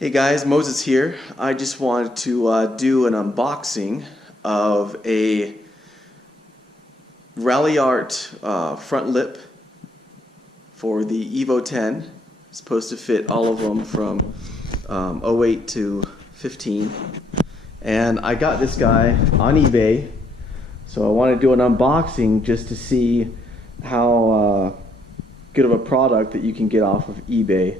Hey guys, Moses here. I just wanted to do an unboxing of a Ralliart front lip for the Evo 10. It's supposed to fit all of them from 08 to 15. And I got this guy on eBay, so I want to do an unboxing just to see how good of a product that you can get off of eBay.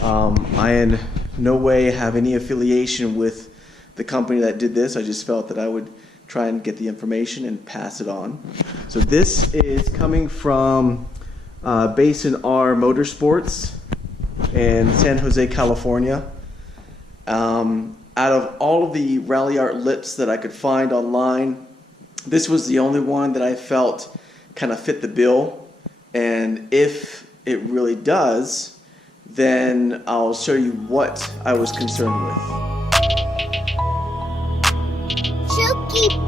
I in no way have any affiliation with the company that did this. I just felt that I would try and get the information and pass it on. So this is coming from Bayson R Motorsports in San Jose, California. Out of all of the Ralliart lips that I could find online, this was the only one that I felt kind of fit the bill. And if it really does, then I'll show you what I was concerned with. Chuki.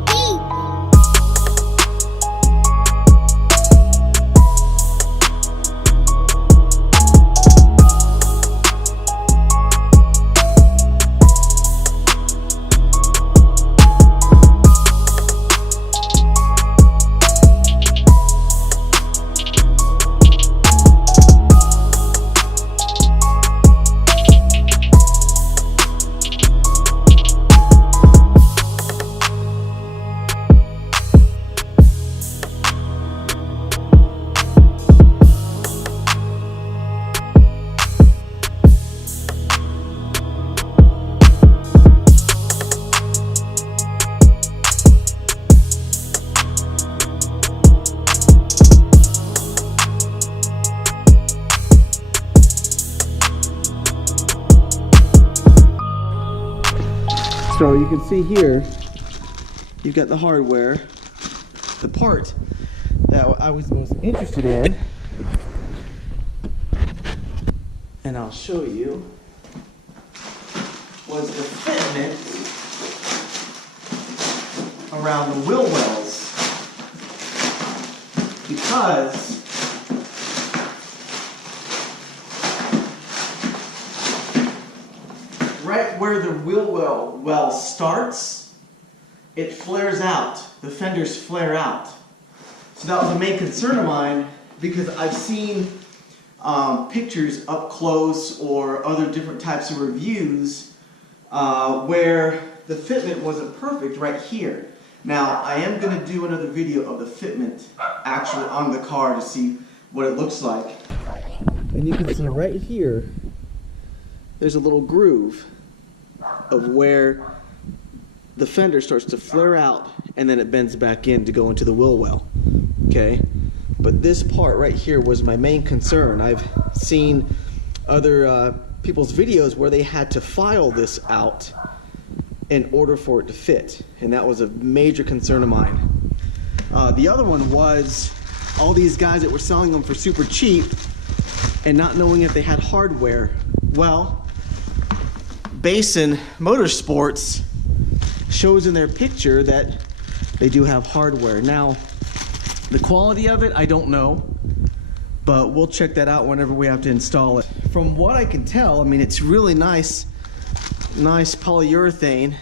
So you can see here, you've got the hardware. The part that I was most interested in, and I'll show you, was the fitment around the wheel wells. Because right where the wheel well starts, it flares out. The fenders flare out. So that was a main concern of mine, because I've seen pictures up close or other different types of reviews where the fitment wasn't perfect right here. Now, I am going to do another video of the fitment actually on the car to see what it looks like. And you can see right here, there's a little groove of where the fender starts to flare out and then it bends back in to go into the wheel well. Okay, but this part right here was my main concern. I've seen other people's videos where they had to file this out in order for it to fit, and that was a major concern of mine. The other one was all these guys that were selling them for super cheap and not knowing if they had hardware. Well, Bayson Motorsports shows in their picture that they do have hardware. Now, the quality of it, I don't know, but we'll check that out whenever we have to install it. From what I can tell, I mean, it's really nice polyurethane,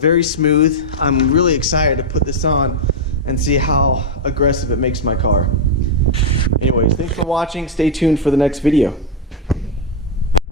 very smooth. I'm really excited to put this on and see how aggressive it makes my car. Anyways, thanks for watching. Stay tuned for the next video.